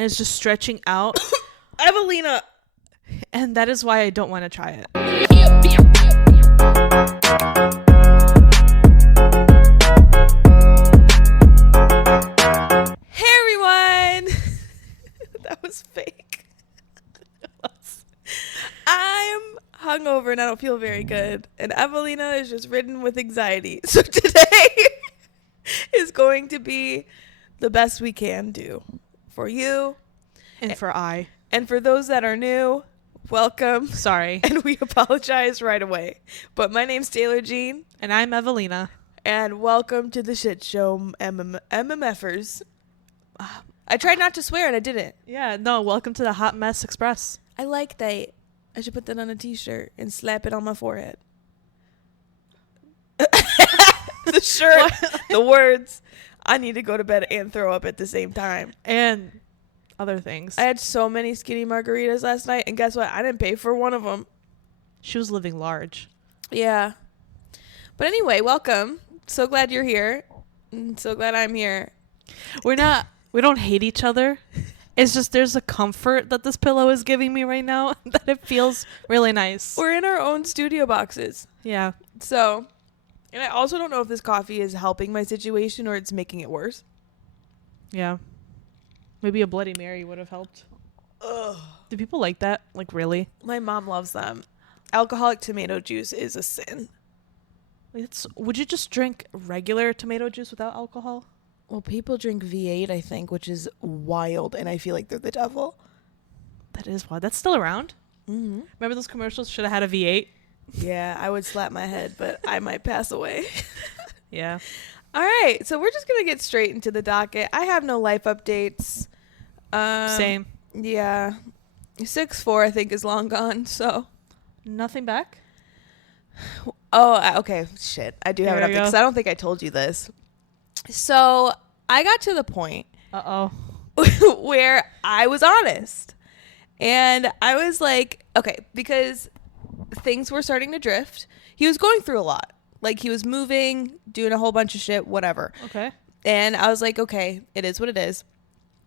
and it's just stretching out. Evelina. And that is why I don't want to try it. Hey everyone. That was fake. I'm hungover and I don't feel very good. And Evelina is just ridden with anxiety. So today is going to be the best we can do for you. And for I. And for those that are new, welcome. Sorry. And we apologize right away. But my name's Taylor Jean. And I'm Evelina. And welcome to the shit show, MMFers. I tried not to swear and I didn't. Yeah, no, welcome to the Hot Mess Express. I like that. I should put that on a t-shirt and slap it on my forehead. The shirt, the words. I need to go to bed and throw up at the same time. And other things. I had so many skinny margaritas last night, and guess what? I didn't pay for one of them. She was living large. Yeah. But anyway, welcome. So glad you're here. And so glad I'm here. We don't hate each other. It's just there's a comfort that this pillow is giving me right now that it feels really nice. We're in our own studio boxes. Yeah. So, and I also don't know if this coffee is helping my situation or it's making it worse. Yeah. Maybe a Bloody Mary would have helped. Ugh. Do people like that? Like, really? My mom loves them. Alcoholic tomato juice is a sin. Would you just drink regular tomato juice without alcohol? Well, people drink V8, I think, which is wild, and I feel like they're the devil. That is wild. That's still around. Mm-hmm. Remember those commercials? Should have had a V8. Yeah, I would slap my head, but I might pass away. Yeah. All right, so we're just going to get straight into the docket. I have no life updates. Same. Yeah. 6'4", I think, is long gone, so. Nothing back? Oh, okay. Shit. I do have an update because I don't think I told you this. So I got to the point where I was honest. And I was like, okay, because things were starting to drift. He was going through a lot. Like, he was moving, doing a whole bunch of shit, whatever. Okay. And I was like, okay, it is what it is.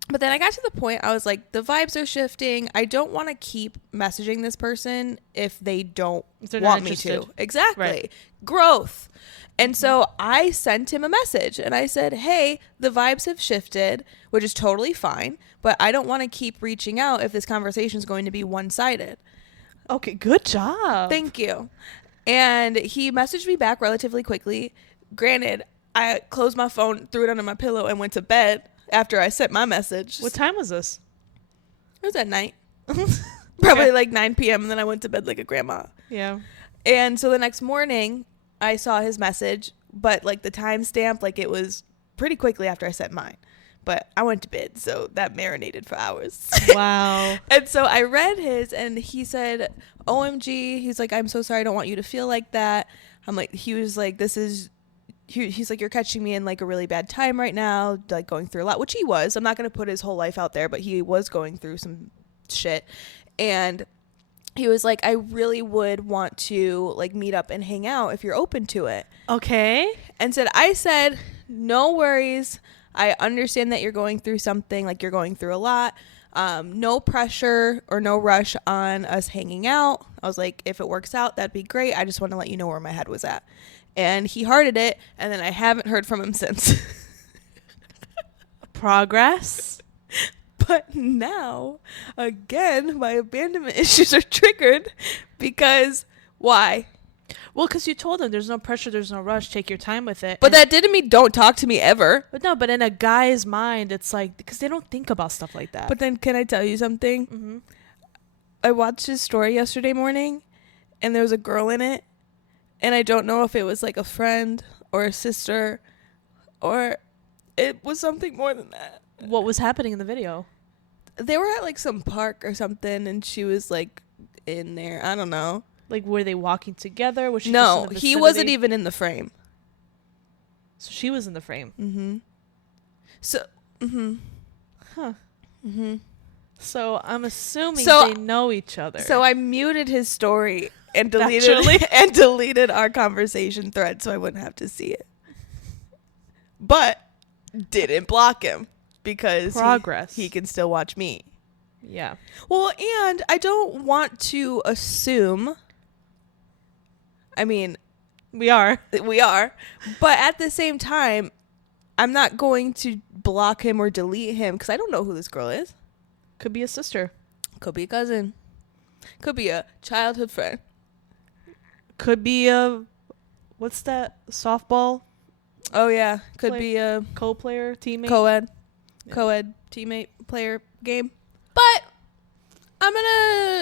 But then I got to the point, I was like, the vibes are shifting. I don't want to keep messaging this person if they don't want me to. Exactly. Right. Growth. And so I sent him a message and I said, hey, the vibes have shifted, which is totally fine. But I don't want to keep reaching out if this conversation is going to be one-sided. Okay, good job. Thank you. And he messaged me back relatively quickly. Granted, I closed my phone, threw it under my pillow, and went to bed after I sent my message. What time was this? It was at night. Probably like 9 p.m. And then I went to bed like a grandma. Yeah. And so the next morning, I saw his message, but like the timestamp, like it was pretty quickly after I sent mine. But I went to bed, so that marinated for hours. Wow. And so I read his, and he said, OMG. He's like, I'm so sorry. I don't want you to feel like that. I'm like, he was like, he's like, you're catching me in like a really bad time right now, like going through a lot, which he was. I'm not going to put his whole life out there, but he was going through some shit. And he was like, I really would want to like meet up and hang out if you're open to it. Okay. And I said, no worries. I understand that you're going through something, like you're going through a lot. No pressure or no rush on us hanging out. I was like, if it works out, that'd be great. I just want to let you know where my head was at. And he hearted it, and then I haven't heard from him since. Progress. But now, again, my abandonment issues are triggered because why? Well, because you told him there's no pressure, there's no rush, take your time with it. But that didn't mean don't talk to me ever. But in a guy's mind, it's like, because they don't think about stuff like that. But then can I tell you something? Mm-hmm. I watched his story yesterday morning, and there was a girl in it, and I don't know if it was like a friend or a sister or it was something more than that. What was happening in the video? They were at like some park or something, and she was like in there. I don't know. Like, were they walking together? Was she No, just in the he vicinity? wasn't even in the frame. So she was in the frame. Mm-hmm. So, mm-hmm. Huh. Mm-hmm. So I'm assuming they know each other. So I muted his story and deleted our conversation thread so I wouldn't have to see it. But didn't block him. because Progress. he can still watch me. Yeah. Well, and I don't want to assume. I mean, We are. we are. But at the same time, I'm not going to block him or delete him because I don't know who this girl is. Could be a sister. Could be a cousin. Could be a childhood friend. Could be a, what's that, softball Oh, yeah. Could be a co-player, teammate? co-ed. Yeah. Co-ed teammate player game. But I'm going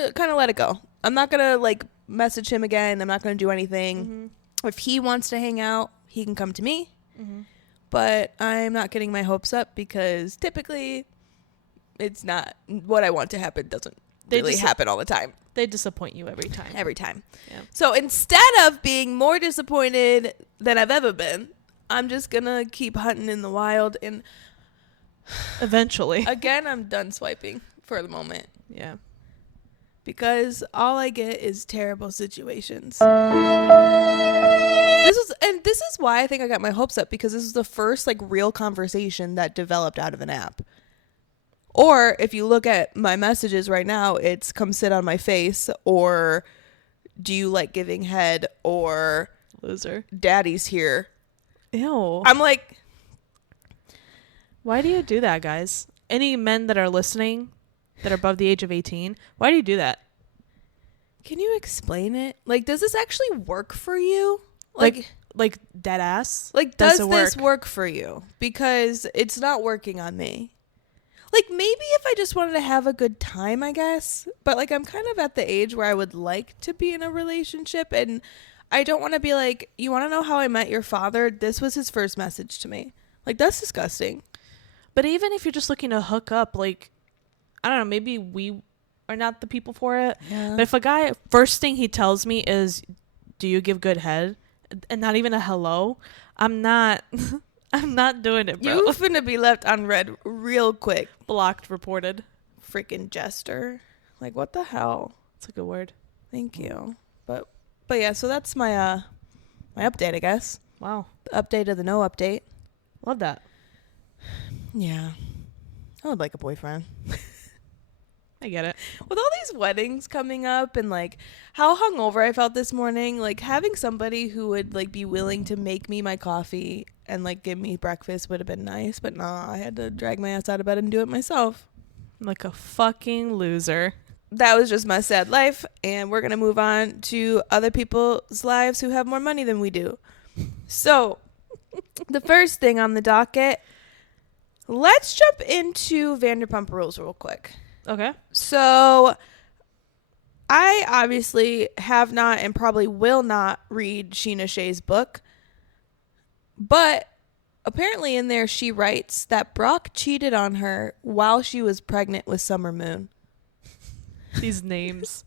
to kind of let it go. I'm not going to, like, message him again. I'm not going to do anything. Mm-hmm. If he wants to hang out, he can come to me. Mm-hmm. But I'm not getting my hopes up because typically it's not what I want to happen doesn't really happen all the time. They disappoint you every time. Every time. Yeah. So instead of being more disappointed than I've ever been, I'm just going to keep hunting in the wild. And Eventually. again, I'm done swiping for the moment Yeah. because all I get is terrible situations. This is why I think I got my hopes up, because this is the first like real conversation that developed out of an app. Or if you look at my messages right now, it's come sit on my face, or do you like giving head, or Loser. daddy's here. Ew. I'm like, Why do you do that, guys? Any men that are listening that are above the age of 18, why do you do that? can you explain it? Like, does this actually work for you? Like dead ass? Does it this work for you? Because it's not working on me. Like, maybe if I just wanted to have a good time, I guess. But, like, I'm kind of at the age where I would like to be in a relationship. And I don't want to be like, you want to know how I met your father? This was his first message to me. Like, that's disgusting. But even if you're just looking to hook up, like, I don't know, maybe we are not the people for it. Yeah. But if a guy, first thing he tells me is, do you give good head? And not even a hello, I'm not I'm not doing it, bro. You're finna be left unread real quick. Blocked, reported. Freaking jester. Like, what the hell? It's a good word. Thank you. But yeah, so that's my my update, I guess. Wow. The update of the no update. Love that. Yeah. I would like a boyfriend. I get it. With all these weddings coming up and like how hungover I felt this morning, like having somebody who would like be willing to make me my coffee and like give me breakfast would have been nice, but nah, I had to drag my ass out of bed and do it myself. I'm like a fucking loser. That was just my sad life, and we're going to move on to other people's lives who have more money than we do. So, the first thing on the docket, let's jump into Vanderpump Rules real quick. Okay. So, I obviously have not and probably will not read Scheana Shay's book, but apparently in there she writes that Brock cheated on her while she was pregnant with Summer Moon. These names.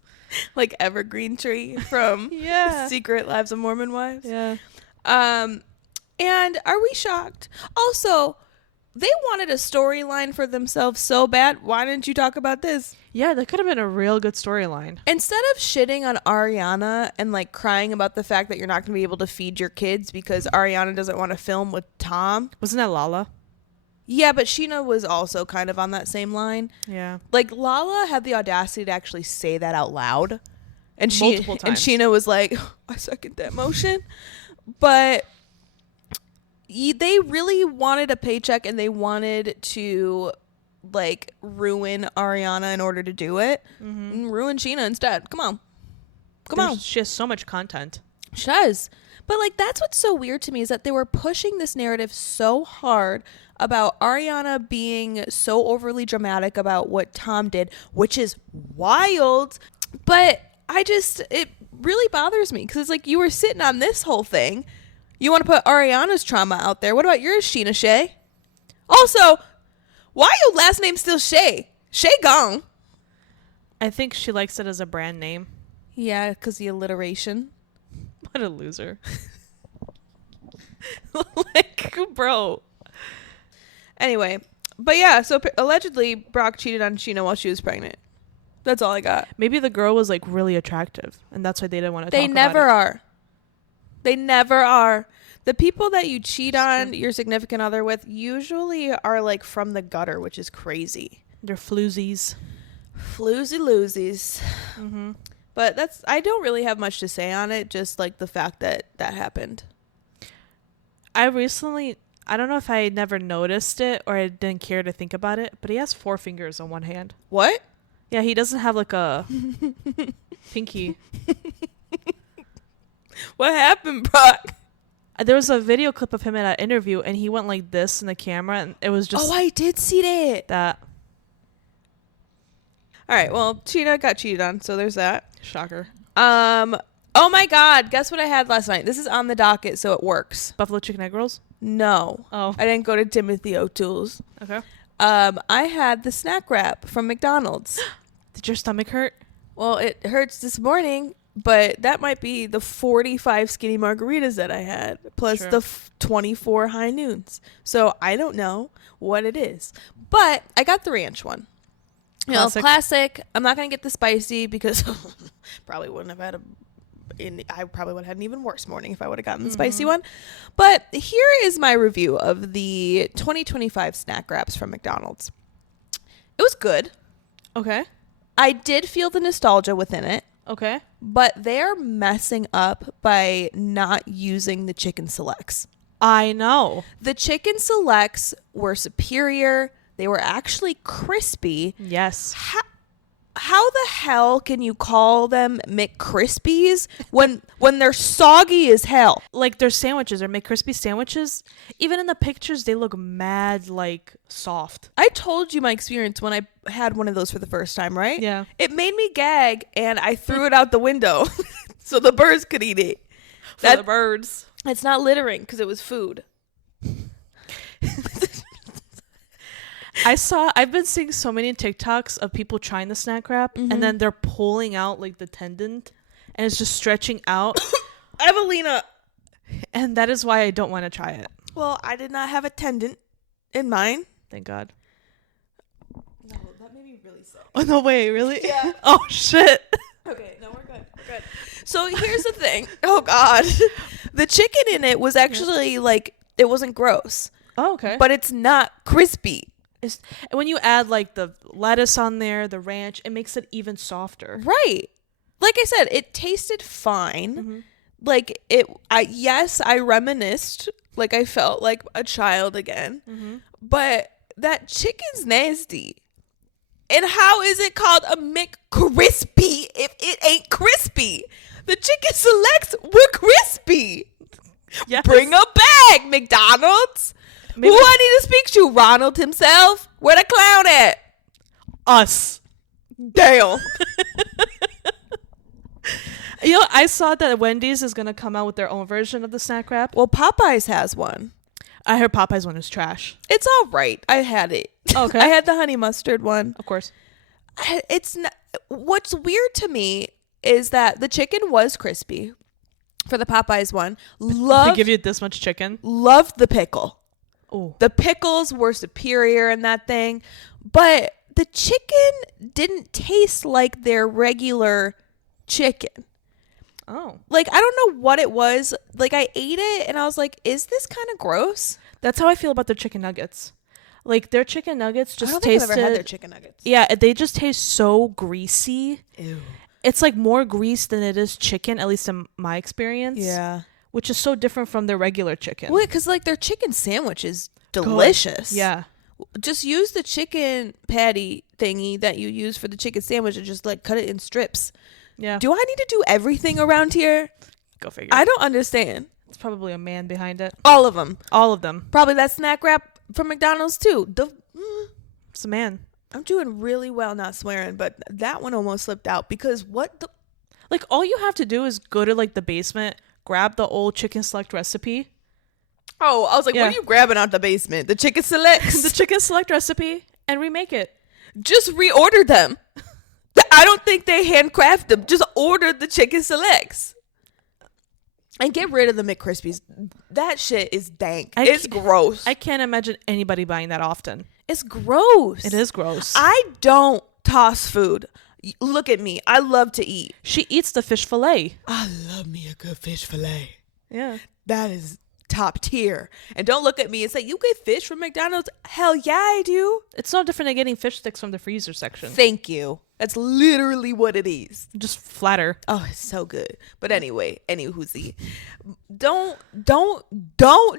Like Evergreen Tree from Yeah. Secret Lives of Mormon Wives. Yeah. And are we shocked? Also, they wanted a storyline for themselves so bad. Why didn't you talk about this? Yeah, that could have been a real good storyline. Instead of shitting on Ariana and like crying about the fact that you're not going to be able to feed your kids because Ariana doesn't want to film with Tom. Wasn't that Lala? Yeah, but Scheana was also kind of on that same line. Yeah. Like Lala had the audacity to actually say that out loud. And Multiple times. And Scheana was like, I second that motion. But they really wanted a paycheck and they wanted to like ruin Ariana in order to do it. Mm-hmm. And ruin Scheana instead. Come on. She has so much content. She does. But like that's what's so weird to me is that they were pushing this narrative so hard about Ariana being so overly dramatic about what Tom did, which is wild. But it really bothers me because it's like you were sitting on this whole thing. You want to put Ariana's trauma out there. What about yours, Scheana Shay? Also, why your last name still Shay? Shay gone. I think she likes it as a brand name. Yeah, because the alliteration. What a loser. Like, bro. Anyway, but yeah, so allegedly Brock cheated on Scheana while she was pregnant. That's all I got. Maybe the girl was like really attractive and that's why they didn't want to talk about it. They never are. They never are. The people that you cheat on your significant other with usually are like from the gutter, which is crazy. They're floozies. Floozy loosies. Mm-hmm. But I don't really have much to say on it, just like the fact that happened. I don't know if I never noticed it or I didn't care to think about it, but he has 4 fingers on one hand. What? Yeah, he doesn't have like a pinky. What happened, Brock? There was a video clip of him in an interview, and he went like this in the camera, and it was just... Oh, I did see that. That. All right, well, Scheana got cheated on, so there's that. Shocker. Oh my God, guess what I had last night? This is on the docket, so it works. Buffalo chicken egg rolls? No. Oh. I didn't go to Timothy O'Toole's. Okay. I had the snack wrap from McDonald's. Did your stomach hurt? Well, it hurts this morning, but that might be the 45 skinny margaritas that I had, plus True. the 24 high noons. So I don't know what it is. But I got the ranch one. Classic. Classic. I'm not going to get the spicy because probably wouldn't have had I probably would have had an even worse morning if I would have gotten the spicy one. But here is my review of the 2025 snack wraps from McDonald's. It was good. Okay. I did feel the nostalgia within it. Okay. But they're messing up by not using the chicken selects. I know. The chicken selects were superior. They were actually crispy. Yes. How the hell can you call them McCrispies when they're soggy as hell? Like their sandwiches are McCrispy sandwiches. Even in the pictures, they look mad like soft. I told you my experience when I had one of those for the first time, right? Yeah. It made me gag, and I threw it out the window so the birds could eat it. For the birds. It's not littering because it was food. I've been seeing so many TikToks of people trying the snack wrap, and then they're pulling out like the tendon, and it's just stretching out. Evelina. And that is why I don't want to try it. Well, I did not have a tendon in mine. Thank God. No, that made me really sick. Oh, no way, really? Yeah. Oh, shit. Okay, no, we're good. We're good. So here's the thing. Oh, God. The chicken in it was actually like, it wasn't gross. Oh, okay. But it's not crispy. And when you add like the lettuce on there, the ranch, it makes it even softer. Right. Like I said, it tasted fine. Mm-hmm. Like I reminisced, like I felt like a child again. Mm-hmm. But that chicken's nasty. And how is it called a McCrispy if it ain't crispy? The chicken selects were crispy. Yes. Bring a bag, McDonald's. Maybe Who I need to speak to? Ronald himself? Where the clown at? us. Damn. You know, I saw that Wendy's is going to come out with their own version of the snack wrap. Well, Popeyes has one. I heard Popeye's one is trash. It's all right. I had it. Okay. I had the honey mustard one. Of course. It's not, what's weird to me is that the chicken was crispy for the Popeyes one. They give you this much chicken. Loved the pickle. Oh. The pickles were superior in that thing, but the chicken didn't taste like their regular chicken. Oh. Like, I don't know what it was. Like, I ate it and I was like, is this kind of gross? That's how I feel about their chicken nuggets. Like, their chicken nuggets just I don't think tasted... I've ever had their chicken nuggets. Yeah, they just taste so greasy. Ew. It's like more grease than it is chicken, at least in my experience. Yeah. Which is so different from their regular chicken. Well, because, like, their chicken sandwich is delicious. Yeah. Just use the chicken patty thingy that you use for the chicken sandwich and just, like, cut it in strips. Yeah. Do I need to do everything around here? Go figure. I don't understand. It's probably a man behind it. All of them. All of them. Probably that snack wrap from McDonald's, too. It's a man. I'm doing really well not swearing, but that one almost slipped out because what the... Like, all you have to do is go to, like, the basement, grab the old chicken select recipe. Oh, I was like, Yeah. what are you grabbing out the basement? The chicken selects? The chicken select recipe and remake it. Just reorder them. I don't think they handcraft them. Just order the chicken selects. And get rid of the McCrispies. That shit is dank. It's gross. I can't imagine anybody buying that often. It's gross. It is gross. I don't toss food. Look at me. I love to eat. She eats the fish fillet. I love me a good fish fillet. Yeah. That is top tier. And don't look at me and say, you get fish from McDonald's? Hell yeah, I do. It's no different than getting fish sticks from the freezer section. Thank you. That's literally what it is. Just flatter. Oh, it's so good. But anyway, anywhoozy. Don't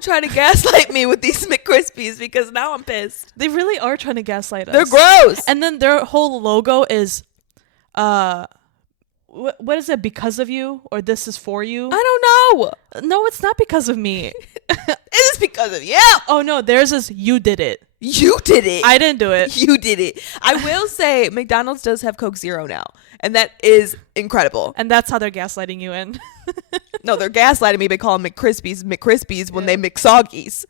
try to gaslight me with these McCrispies because now I'm pissed. They really are trying to gaslight us. They're gross. And then their whole logo is, what is it? Because of you, or this is for you? I don't know. No, it's not because of me. It is because of you. Oh no, theirs is you did it. You did it. I didn't do it. You did it. I will say McDonald's does have Coke Zero now, and that is incredible. And that's how they're gaslighting you in. No, they're gaslighting me by calling McCrispies when they McSoggies.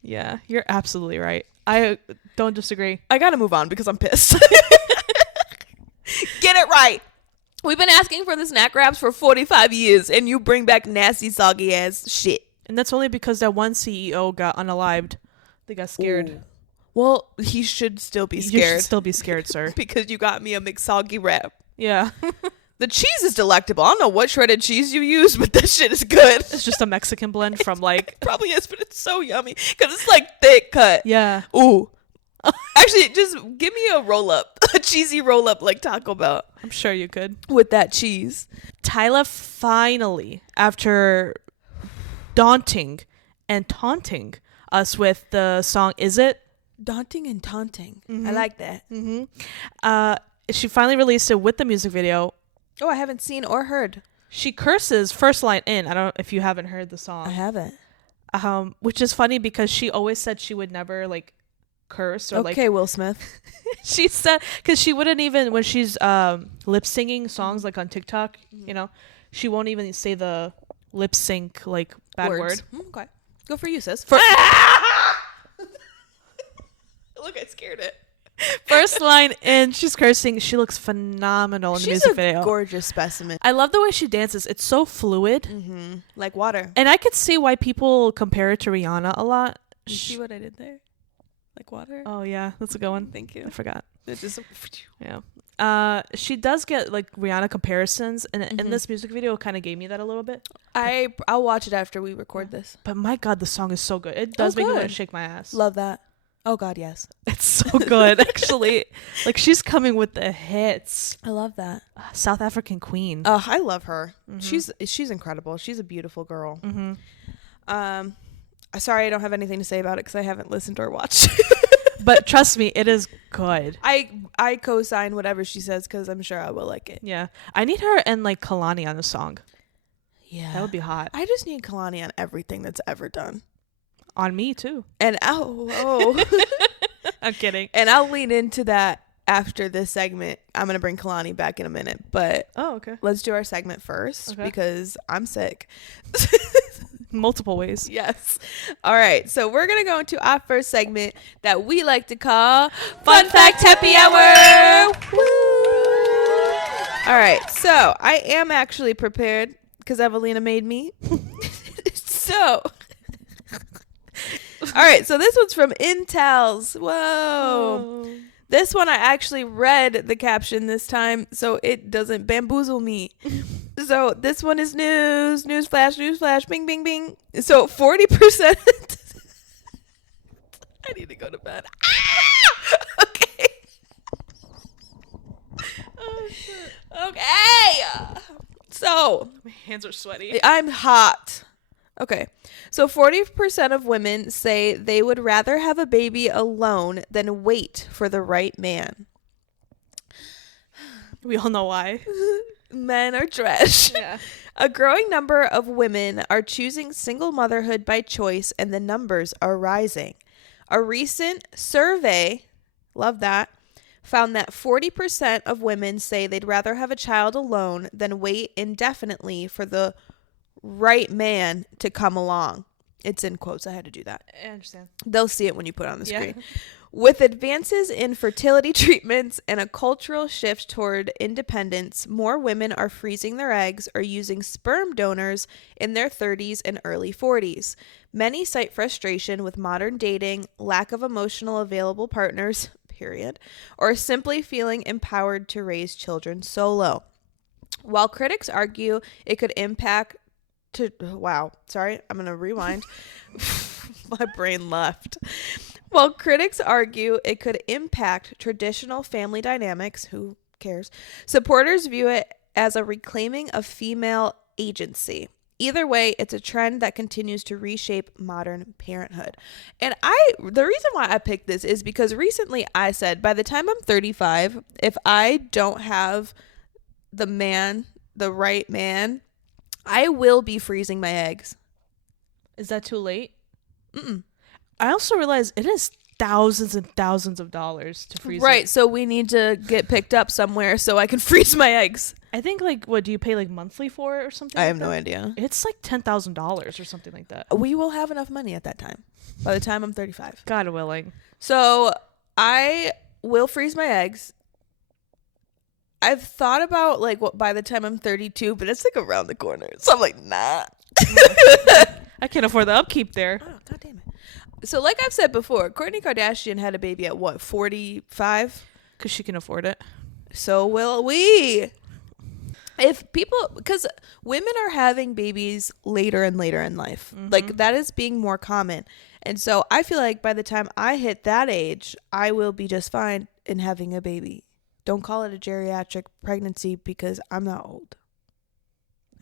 Yeah, you're absolutely right. I don't disagree. I gotta move on because I'm pissed. Get it right. We've been asking for the snack wraps for 45 years, and you bring back nasty, soggy ass shit. And that's only because that one CEO got unalived. They got scared. Ooh. Well, he should still be You scared. should still be scared, sir. Because you got me a McSoggy wrap. Yeah. The cheese is delectable. I don't know what shredded cheese you use, but that shit is good. It's just a Mexican blend from like... Probably is, but it's so yummy. Because it's like thick cut. Yeah. Ooh. Actually, just give me a roll-up. A cheesy roll-up like Taco Bell. I'm sure you could. With that cheese. Tyla finally, after daunting and taunting us with the song Is It? Daunting and taunting. Mm-hmm. I like that. Mm-hmm. She finally released it with the music video. Oh, I haven't seen or heard. She curses first line in. I don't know if you haven't heard the song. I haven't. Which is funny because she always said she would never like curse or Okay, Will Smith. she said because she wouldn't even when she's lip singing songs like on TikTok, you know, she won't even say the lip sync like bad Words. word. Okay. Go for you, sis. Look, I scared it. First line in, she's cursing. She looks phenomenal in the music video. She's a gorgeous specimen. I love the way she dances. It's so fluid. Mm-hmm. Like water. And I could see why people compare it to Rihanna a lot. You see what I did there? Like water? Oh, yeah. That's a good one. Thank you. I forgot. It just... Yeah. She does get like Rihanna comparisons. And in this music video, it kind of gave me that a little bit. I'll watch it after we record this. But my God, the song is so good. It does make me want to shake my ass. Love that. Oh, God, yes. It's so good, actually. Like, she's coming with the hits. I love that. South African queen. Oh, I love her. She's incredible. She's a beautiful girl. Sorry, I don't have anything to say about it because I haven't listened or watched. But trust me, it is good. I co-sign whatever she says because I'm sure I will like it. Yeah. I need her and, like, Kalani on the song. Yeah. That would be hot. I just need Kalani on everything that's ever done. On me, too. And oh. I'm kidding. And I'll lean into that after this segment. I'm going to bring Kalani back in a minute. But okay. Let's do our segment first because I'm sick. Multiple ways. Yes. All right. So we're going to go into our first segment that we like to call Fun Fact Happy Hour. Woo! All right. So I am actually prepared because Evelina made me. So... All right, so this one's from Intel's. Whoa. This one I actually read the caption this time so it doesn't bamboozle me. So this one is news flash, bing, bing, bing. So 40%. I need to go to bed. Okay. Oh, shit. Okay. So. My hands are sweaty. I'm hot. Okay. So 40% of women say they would rather have a baby alone than wait for the right man. We all know why. Men are trash. Yeah. A growing number of women are choosing single motherhood by choice, and the numbers are rising. A recent survey, love that, found that 40% of women say they'd rather have a child alone than wait indefinitely for the right man to come along. It's in quotes. I had to do that. I understand. They'll see it when you put it on the screen. With advances in fertility treatments and a cultural shift toward independence, more women are freezing their eggs or using sperm donors in their 30s and early 40s. Many cite frustration with modern dating, lack of emotional available partners, period, or simply feeling empowered to raise children solo. While critics argue it could impact wow, sorry, I'm going to rewind. My brain left. While critics argue it could impact traditional family dynamics, who cares? Supporters view it as a reclaiming of female agency. Either way, it's a trend that continues to reshape modern parenthood. And the reason why I picked this is because recently I said, by the time I'm 35, if I don't have the right man, I will be freezing my eggs. Is that too late? Mm-mm. I also realize it is thousands and thousands of dollars to freeze. Right, so we need to get picked up somewhere so I can freeze my eggs. I think, like, what do you pay, like, monthly for it or something? I have no idea. It's like $10,000 or something like that. We will have enough money at that time. By the time I'm 35. God willing. So I will freeze my eggs. I've thought about, like, what by the time I'm 32, but it's like around the corner. So I'm like, nah. I can't afford the upkeep there. Oh, God damn it. So like I've said before, Kourtney Kardashian had a baby at what, 45? Because she can afford it. So will we. Because women are having babies later and later in life. Mm-hmm. Like, that is being more common. And so I feel like by the time I hit that age, I will be just fine in having a baby. Don't call it a geriatric pregnancy because I'm not old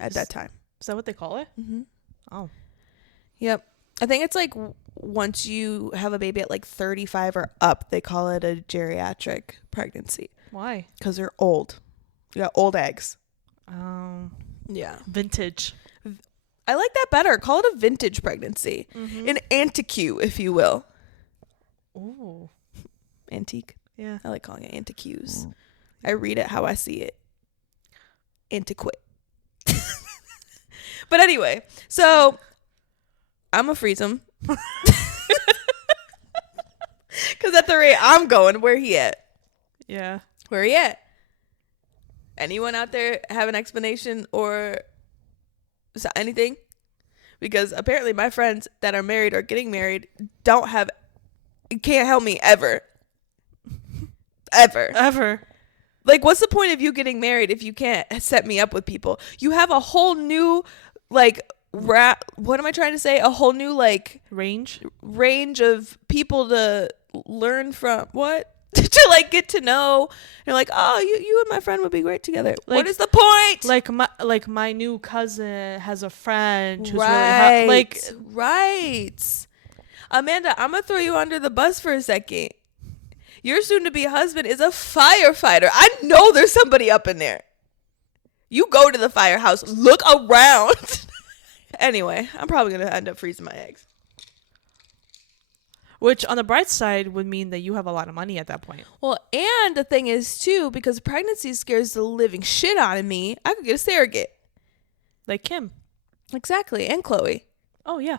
at that time. Is that what they call it? Mm-hmm. Oh. Yep. I think it's like once you have a baby at like 35 or up, they call it a geriatric pregnancy. Why? Because they're old. You got old eggs. Yeah. Vintage. I like that better. Call it a vintage pregnancy. Mm-hmm. An antique, if you will. Ooh. Antique. Yeah. I like calling it antiques. I read it how I see it. Antiquate. But anyway, so I'm going to freeze him. Because at the rate I'm going, where he at? Yeah. Where he at? Anyone out there have an explanation or anything? Because apparently my friends that are married or getting married can't help me ever. Ever. Like, what's the point of you getting married if you can't set me up with people? You have a whole new, like, what am I trying to say? A whole new, like, range of people to learn from. What? To, like, get to know. You're like, oh, you and my friend would be great together. Like, what is the point? Like my new cousin has a friend who's really hot. Right. Amanda, I'm gonna throw you under the bus for a second. Your soon-to-be husband is a firefighter. I know there's somebody up in there. You go to the firehouse. Look around. Anyway, I'm probably going to end up freezing my eggs. Which, on the bright side, would mean that you have a lot of money at that point. Well, and the thing is, too, because pregnancy scares the living shit out of me, I could get a surrogate. Like Kim. Exactly. And Chloe. Oh, yeah.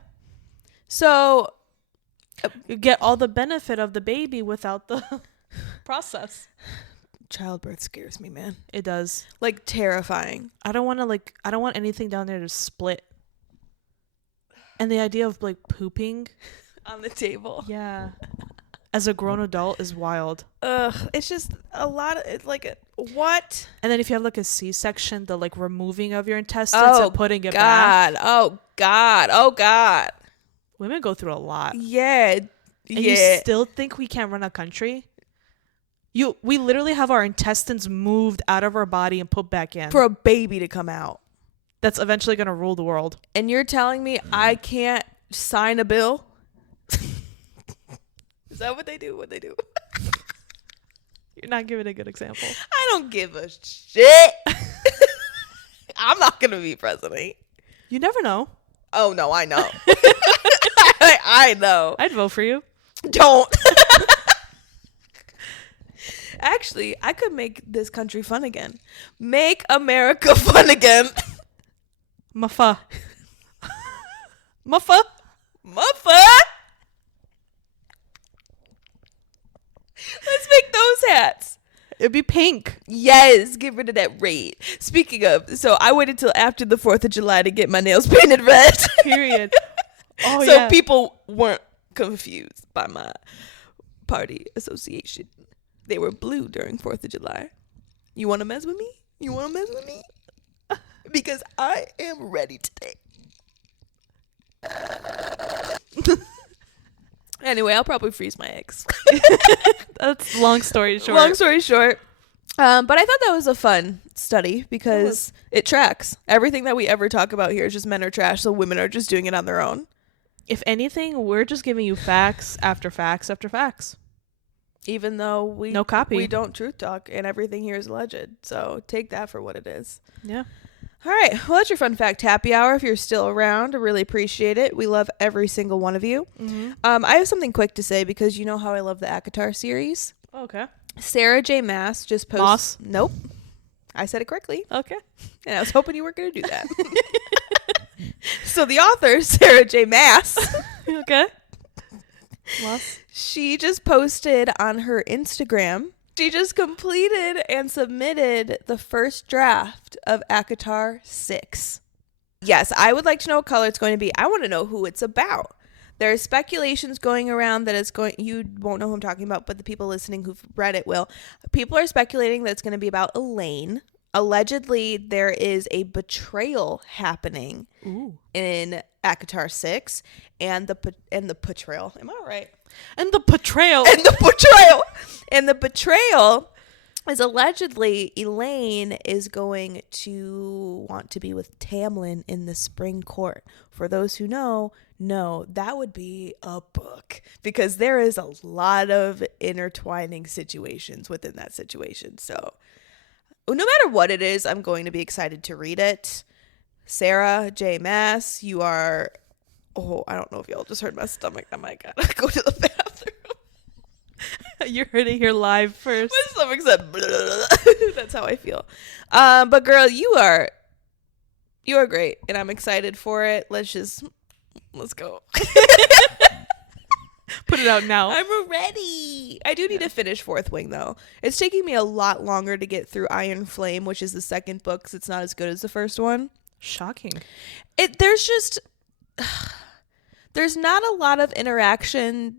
So you get all the benefit of the baby without the process. Childbirth scares me, man. It does. Like, terrifying. I don't want anything down there to split. And the idea of, like, pooping on the table. Yeah. As a grown adult is wild. Ugh. It's just a lot of, it's like, what? And then if you have, like, a C-section, the, like, removing of your intestines and putting it back. Oh, God. Women go through a lot. Yeah. And you still think we can't run a country? We literally have our intestines moved out of our body and put back in. For a baby to come out. That's eventually going to rule the world. And you're telling me I can't sign a bill? Is that what they do? You're not giving a good example. I don't give a shit. I'm not going to be president. You never know. Oh, no, I know. I know. I'd vote for you. Don't. Actually, I could make this country fun again. Make America fun again. Muffa. Let's make those hats. It'd be pink. Yes, get rid of that red. Speaking of, so I waited till after the 4th of July to get my nails painted red. Period. Oh, so people weren't confused by my party association. They were blue during 4th of July. You want to mess with me? Because I am ready today. Anyway, I'll probably freeze my eggs. That's long story short. Long story short. But I thought that was a fun study because it tracks. Everything that we ever talk about here is just men are trash, so women are just doing it on their own. If anything, we're just giving you facts after facts after facts. Even though no copy. We don't truth talk and everything here is alleged. So take that for what it is. Yeah. All right. Well, that's your fun fact happy hour. If you're still around, I really appreciate it. We love every single one of you. Mm-hmm. I have something quick to say because you know how I love the ACOTAR series. Okay. Sarah J. Maas just posted. Moss? Nope. I said it correctly. Okay. And I was hoping you weren't going to do that. So the author, Sarah J. Maas. Okay. Moss. She just posted on her Instagram. She just completed and submitted the first draft of ACOTAR 6. Yes, I would like to know what color it's going to be. I want to know who it's about. There are speculations going around that it's going... You won't know who I'm talking about, but the people listening who've read it will. People are speculating that it's going to be about Elaine. Allegedly, there is a betrayal happening in ACOTAR 6. And the betrayal... Am I right? And the betrayal. And the betrayal is allegedly Elaine is going to want to be with Tamlin in the Spring Court. For those who know, that would be a book because there is a lot of intertwining situations within that situation. So no matter what it is, I'm going to be excited to read it. Sarah J. Maas, you are... Oh, I don't know if y'all just heard my stomach. I might gotta go to the bathroom. You heard it here live first. My stomach said that's how I feel. But girl, you are great and I'm excited for it. Let's go. Put it out now. I'm ready. I do need to finish Fourth Wing though. It's taking me a lot longer to get through Iron Flame, which is the second book, because it's not as good as the first one. Shocking. There's not a lot of interaction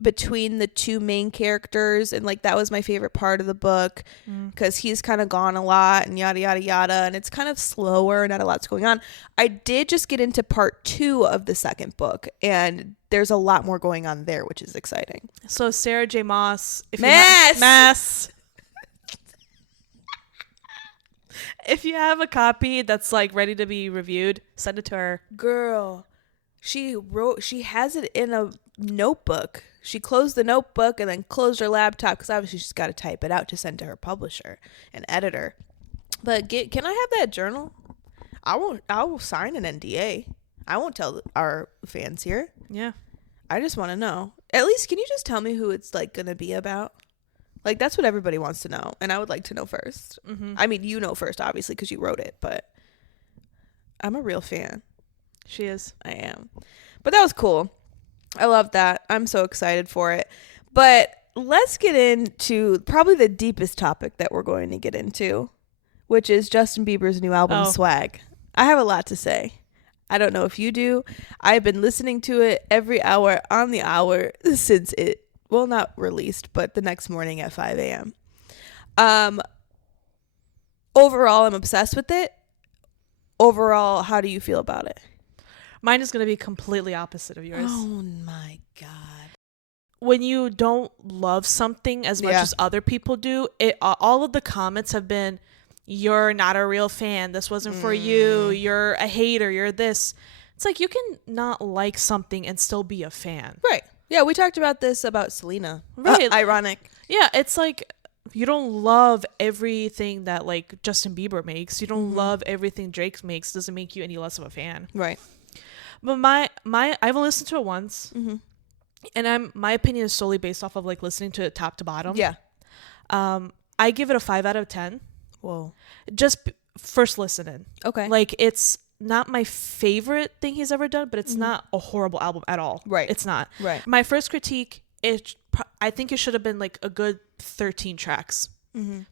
between the two main characters, and like that was my favorite part of the book because he's kind of gone a lot and yada yada yada, and it's kind of slower, not a lot's going on. I did just get into part 2 of the second book, and there's a lot more going on there, which is exciting. So Sarah J. Maas, Maas. If you have a copy that's like ready to be reviewed, send it to her. Girl, she has it in a notebook. She closed the notebook and then closed her laptop because obviously she's got to type it out to send to her publisher and editor. But can I have that journal? I will sign an NDA. I won't tell our fans here. Yeah. I just want to know. At least, can you just tell me who it's like going to be about? Like, that's what everybody wants to know. And I would like to know first. Mm-hmm. I mean, you know first, obviously, because you wrote it. But I'm a real fan. She is. I am. But that was cool. I love that. I'm so excited for it. But let's get into probably the deepest topic that we're going to get into, which is Justin Bieber's new album, Swag. I have a lot to say. I don't know if you do. I've been listening to it every hour on the hour since it, well, not released, but the next morning at 5 a.m. Overall, I'm obsessed with it. Overall, how do you feel about it? Mine is going to be completely opposite of yours. Oh my God. When you don't love something as much as other people do, all of the comments have been, you're not a real fan. This wasn't for you. You're a hater. You're this. It's like you can not like something and still be a fan. Right. Yeah, we talked about this about Selena. Right. Ironic. Yeah, it's like you don't love everything that like Justin Bieber makes. You don't love everything Drake makes. Doesn't make you any less of a fan. Right. But my I haven't listened to it once. Mm-hmm. And my opinion is solely based off of like listening to it top to bottom. Yeah. I give it a 5 out of 10. Whoa. Just first listening. Okay. Like it's not my favorite thing he's ever done, but it's not a horrible album at all. Right. It's not. Right. My first critique, I think it should have been like a good 13 tracks.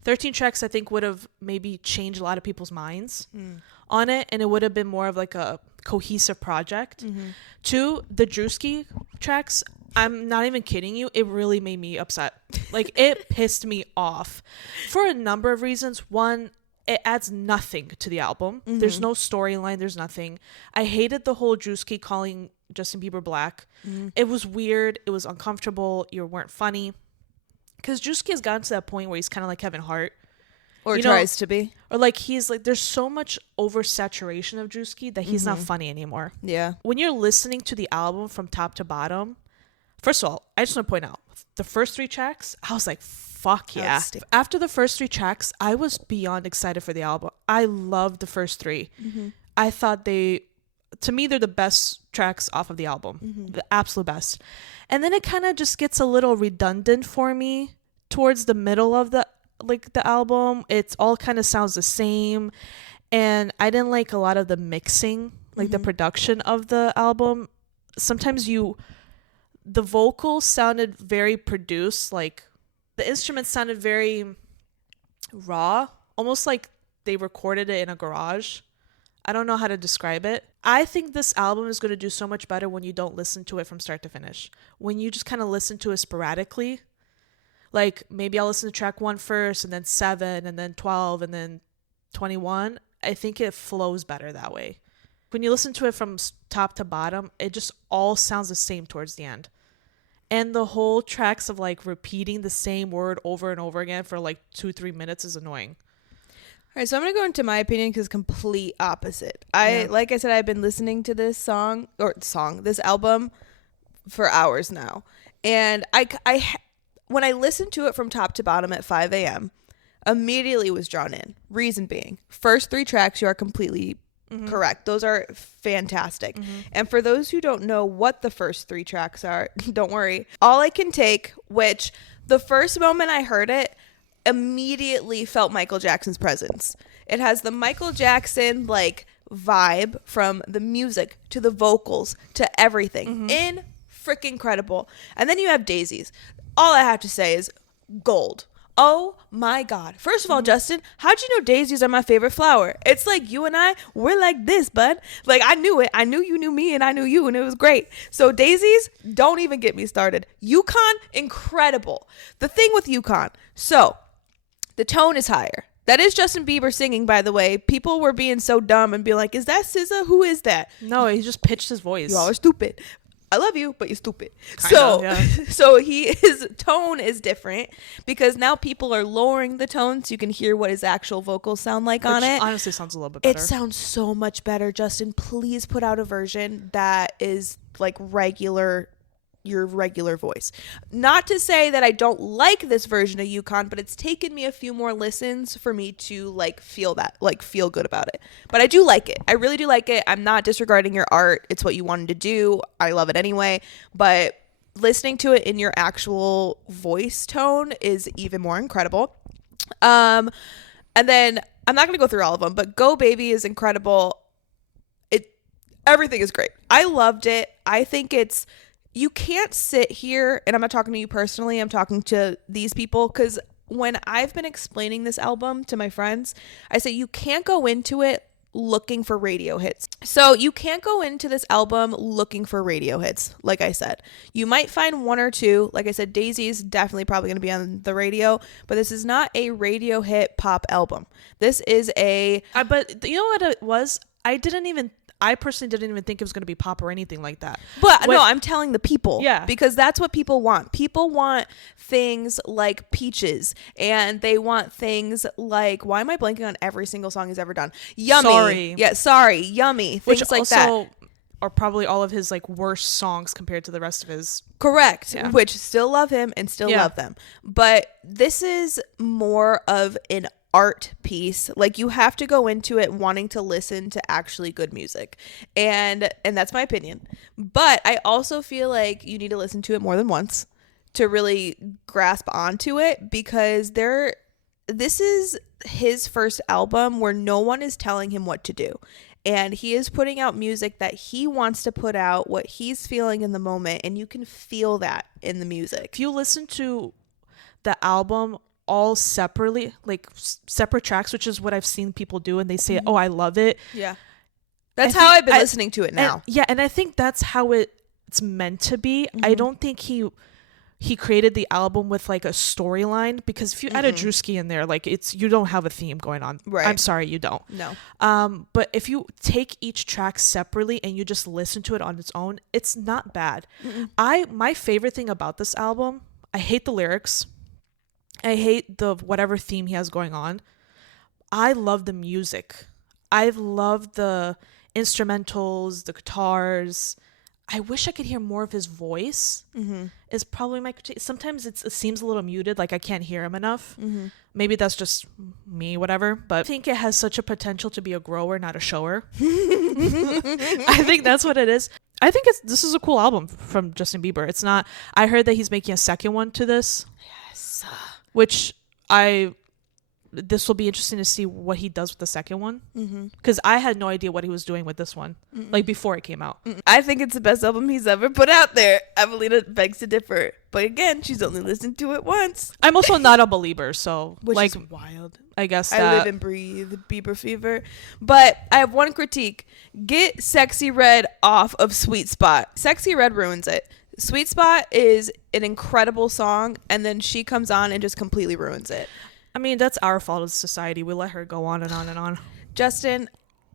13 tracks I think would have maybe changed a lot of people's minds on it, and it would have been more of like a cohesive project. 2, the Drewski tracks, I'm not even kidding you, it really made me upset. Like it pissed me off for a number of reasons. One, it adds nothing to the album. There's no storyline. There's nothing. I hated the whole Drewski calling Justin Bieber black. It was weird. It was uncomfortable. You weren't funny. Because Drewski has gotten to that point where he's kind of like Kevin Hart. Or tries to be. Or like he's like, there's so much oversaturation of Drewski that he's not funny anymore. Yeah. When you're listening to the album from top to bottom, first of all, I just want to point out, the first 3 tracks, I was like, fuck yeah. After the first 3 tracks, I was beyond excited for the album. I loved the first 3. I thought to me, they're the best tracks off of the album. The absolute best. And then it kind of just gets a little redundant for me towards the middle of the album. It's all kind of sounds the same. And I didn't like a lot of the mixing, like the production of the album. Sometimes the vocals sounded very produced, like the instruments sounded very raw, almost like they recorded it in a garage. I don't know how to describe it. I think this album is going to do so much better when you don't listen to it from start to finish. When you just kind of listen to it sporadically. Like maybe I'll listen to track 1 first and then 7 and then 12 and then 21. I think it flows better that way. When you listen to it from top to bottom, it just all sounds the same towards the end. And the whole tracks of like repeating the same word over and over again for like 2-3 minutes is annoying. All right, so I'm going to go into my opinion because complete opposite. Like I said, I've been listening to this this album for hours now. And when I listened to it from top to bottom at 5 a.m., immediately was drawn in. Reason being, first 3 tracks, you are completely correct. Those are fantastic. And for those who don't know what the first 3 tracks are, don't worry. All I Can Take, which the first moment I heard it, immediately felt Michael Jackson's presence. It has the Michael Jackson like vibe from the music to the vocals to everything. In freaking incredible. And then you have Daisies. All I have to say is gold. Oh my God. First of all, Justin, how'd you know daisies are my favorite flower? It's like you and I, we're like this, bud. Like I knew it. I knew you knew me and I knew you and it was great. So daisies, don't even get me started. Yukon, incredible. The thing with Yukon, so the tone is higher. That is Justin Bieber singing, by the way. People were being so dumb and be like, is that SZA? Who is that? No, he just pitched his voice. You all are stupid. I love you, but you're stupid. Yeah. So his tone is different because now people are lowering the tone so you can hear what his actual vocals sound like on it. Honestly sounds a little bit better. It sounds so much better, Justin. Please put out a version that is like your regular voice. Not to say that I don't like this version of Yukon, but it's taken me a few more listens for me to like feel good about it. But I do like it. I really do like it. I'm not disregarding your art. It's what you wanted to do. I love it anyway. But listening to it in your actual voice tone is even more incredible. And then I'm not going to go through all of them, but Go Baby is incredible. Everything is great. I loved it. I think you can't sit here, and I'm not talking to you personally, I'm talking to these people, because when I've been explaining this album to my friends, I say you can't go into it looking for radio hits. So you can't go into this album looking for radio hits, like I said. You might find 1 or 2. Like I said, Daisy is definitely probably going to be on the radio, but this is not a radio hit pop album. This is but you know what it was? I personally didn't even think it was going to be pop or anything like that. But no, I'm telling the people. Yeah. Because that's what people want. People want things like Peaches. And they want things like, why am I blanking on every single song he's ever done? Yummy. Sorry. Yeah, sorry. Yummy. Things Which like also that. are probably all of his like worst songs compared to the rest of his. Correct. Yeah. Which still love him and still love them. But this is more of an art piece. Like you have to go into it wanting to listen to actually good music, and that's my opinion. But I also feel like you need to listen to it more than once to really grasp onto it, because this is his first album where no one is telling him what to do, and he is putting out music that he wants to put out, what he's feeling in the moment, and you can feel that in the music. If you listen to the album all separately, like separate tracks, which is what I've seen people do, and they say, oh, I love it. Yeah. That's how I've been listening to it now. And I think that's how it's meant to be. I don't think he he created the album with like a storyline, because if you add a Drewski in there, like you don't have a theme going on. Right. I'm sorry, you don't. No. But if you take each track separately and you just listen to it on its own, it's not bad. My favorite thing about this album, I hate the lyrics. I hate the whatever theme he has going on. I love the music. I love the instrumentals, the guitars. I wish I could hear more of his voice. Is probably my critique. Sometimes it seems a little muted, like I can't hear him enough. Maybe that's just me, whatever. But I think it has such a potential to be a grower, not a shower. I think that's what it is. I think this is a cool album from Justin Bieber. It's not. I heard that he's making a second one to this. Yes. Which this will be interesting to see what he does with the second one, because I had no idea what he was doing with this one, like before it came out. I think it's the best album he's ever put out there. Evelina begs to differ, but again, she's only listened to it once. I'm also not a believer, so Which like is wild. I guess I live and breathe Bieber fever. But I have one critique: get Sexy Red off of Sweet Spot. Sexy Red ruins it. Sweet Spot is an incredible song, and then she comes on and just completely ruins it. I mean, that's our fault as society. We let her go on and on and on. Justin,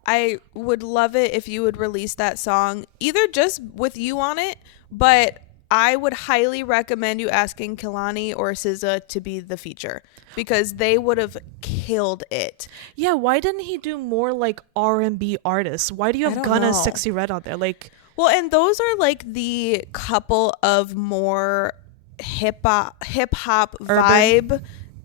I would love it if you would release that song, either just with you on it, but I would highly recommend you asking Kehlani or SZA to be the feature, because they would have killed it. Yeah, why didn't he do more like R&B artists? Why do you have Gunna's Sexy Red out there? Like, well, and those are like the couple of more hip hop vibe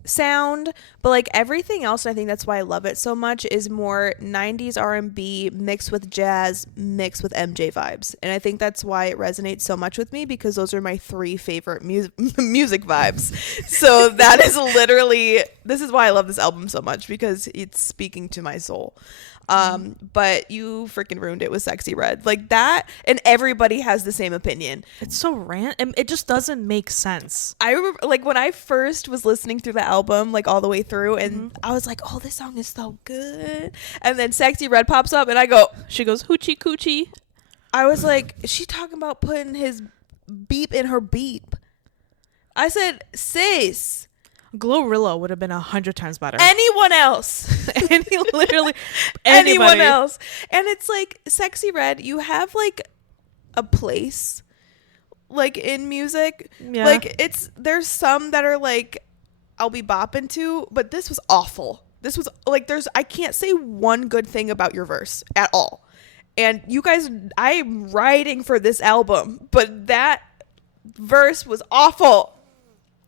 sound, but like everything else, and I think that's why I love it so much, is more 90s R&B mixed with jazz mixed with MJ vibes, and I think that's why it resonates so much with me, because those are my 3 favorite music vibes. So that is literally, this is why I love this album so much, because it's speaking to my soul. But you freaking ruined it with Sexy Red, like that, and everybody has the same opinion. It's so random. It just doesn't make sense. I remember, like, when I first was listening through the album, like all the way through, and I was like, oh, this song is so good, and then Sexy Red pops up and she goes hoochie coochie. I was like, is she talking about putting his beep in her beep? I said, sis, Glorilla would have been 100 times better. Anyone else. Literally anyone else. And it's like, Sexy Red, you have like a place like in music. Yeah. Like there's some that are like I'll be bopping to, but this was awful. This was like, I can't say one good thing about your verse at all. And you guys, I'm writing for this album, but that verse was awful.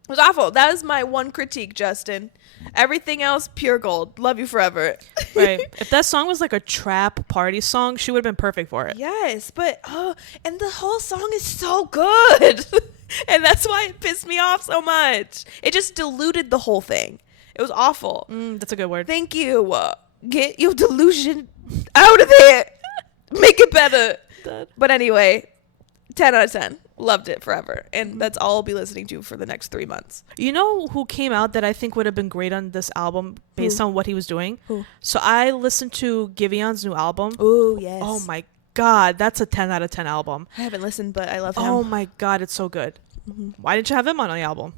It was awful. That is my one critique, Justin. Everything else, pure gold. Love you forever. Right. If that song was like a trap party song, she would have been perfect for it. Yes, but and the whole song is so good. And that's why it pissed me off so much. It just diluted the whole thing. It was awful. That's a good word. Thank you. Get your delusion out of there. Make it better. But anyway, 10 out of 10. Loved it forever. And that's all I'll be listening to for the next 3 months. You know who came out that I think would have been great on this album based on what he was doing? Who? So I listened to Giveon's new album. Oh, yes. Oh my God. That's a 10 out of 10 album. I haven't listened, but I love him. Oh my God. It's so good. Why didn't you have him on the album?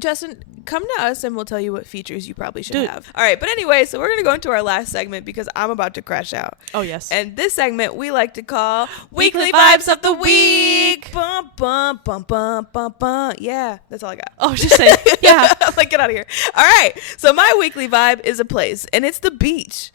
Justin, come to us and we'll tell you what features you probably should have. All right, but anyway, so we're going to go into our last segment because I'm about to crash out. Oh, yes. And this segment we like to call Weekly Vibes of the Week. Bum, bum, bum, bum, bum, bum. Yeah, that's all I got. Oh, just say, yeah. Like, get out of here. All right, so my weekly vibe is a place, and it's the beach.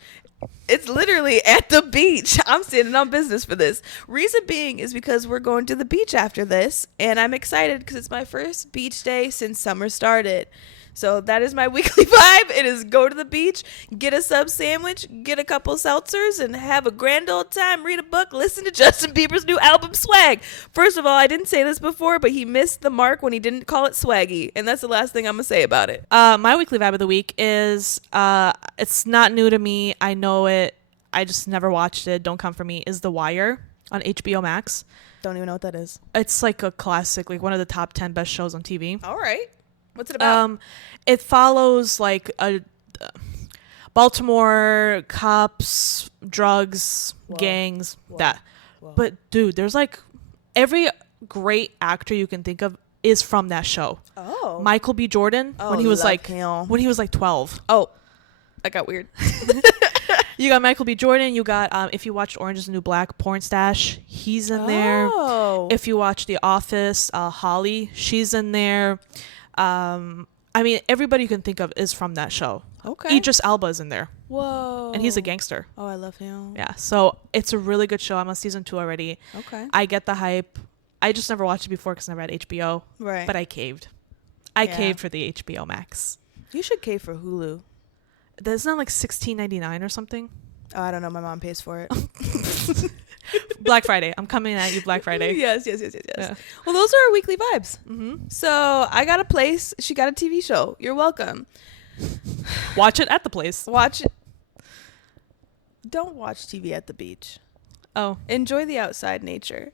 It's literally at the beach. I'm standing on business for this. Reason being is because we're going to the beach after this, and I'm excited because it's my first beach day since summer started. So that is my weekly vibe. It is go to the beach, get a sub sandwich, get a couple seltzers, and have a grand old time, read a book, listen to Justin Bieber's new album, Swag. First of all, I didn't say this before, but he missed the mark when he didn't call it Swaggy, and that's the last thing I'm going to say about it. My weekly vibe of the week is, it's not new to me. I know it. I just never watched it. Don't come for me. Is The Wire on HBO Max. Don't even know what that is. It's like a classic, like one of the top 10 best shows on TV. All right. What's it about? It follows like a Baltimore cops, drugs, gangs, that. Whoa. But dude, there's like every great actor you can think of is from that show. Oh. Michael B. Jordan, when he was like 12. Oh, that got weird. You got Michael B. Jordan. You got, if you watched Orange is the New Black, Porn Stash, he's in there. If you watch The Office, Holly, she's in there. I mean, everybody you can think of is from that show. Okay. Idris Elba is in there. Whoa. And he's a gangster. Oh, I love him. Yeah. So it's a really good show. I'm on season 2 already. Okay. I get the hype. I just never watched it before because I never had HBO. Right. But I caved. I caved for the HBO Max. You should cave for Hulu. That's not like $16.99 or something. Oh, I don't know. My mom pays for it. Black Friday. I'm coming at you Black Friday. Yes. Yeah. Well, those are our weekly vibes. Mm-hmm. So I got a place. She got a TV show. You're welcome. Watch it at the place. Watch it. Don't watch TV at the beach. Oh. Enjoy the outside nature.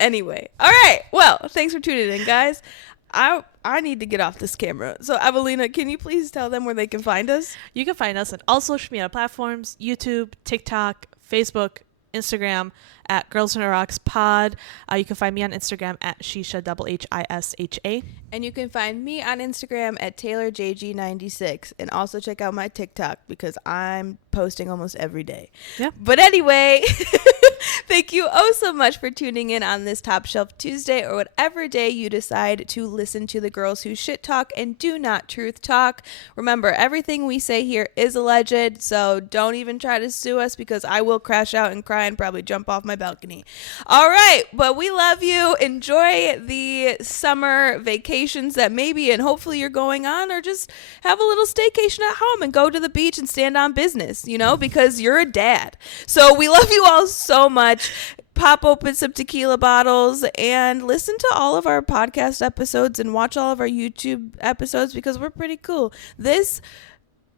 Anyway. All right. Well, thanks for tuning in, guys. I need to get off this camera. So, Evelina, can you please tell them where they can find us? You can find us on all social media platforms, YouTube, TikTok, Facebook, Instagram, at Girls in the Rocks Pod. You can find me on Instagram at Shisha, HISHA. And you can find me on Instagram at TaylorJG96. And also check out my TikTok because I'm posting almost every day. Yeah. But anyway, thank you so much for tuning in on this Top Shelf Tuesday or whatever day you decide to listen to the girls who shit talk and do not truth talk. Remember, everything we say here is alleged, so don't even try to sue us because I will crash out and cry and probably jump off my balcony. All right, but we love you. Enjoy the summer vacations that maybe and hopefully you're going on, or just have a little staycation at home and go to the beach and stand on business, you know, because you're a dad. So we love you all so much. Pop open some tequila bottles and listen to all of our podcast episodes and watch all of our YouTube episodes because we're pretty cool. This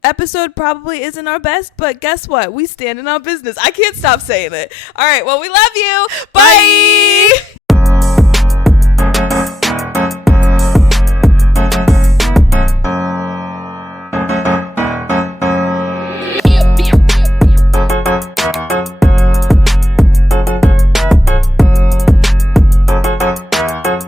episode probably isn't our best, but guess what? We stand in our business. I can't stop saying it. All right, well, we love you. Bye.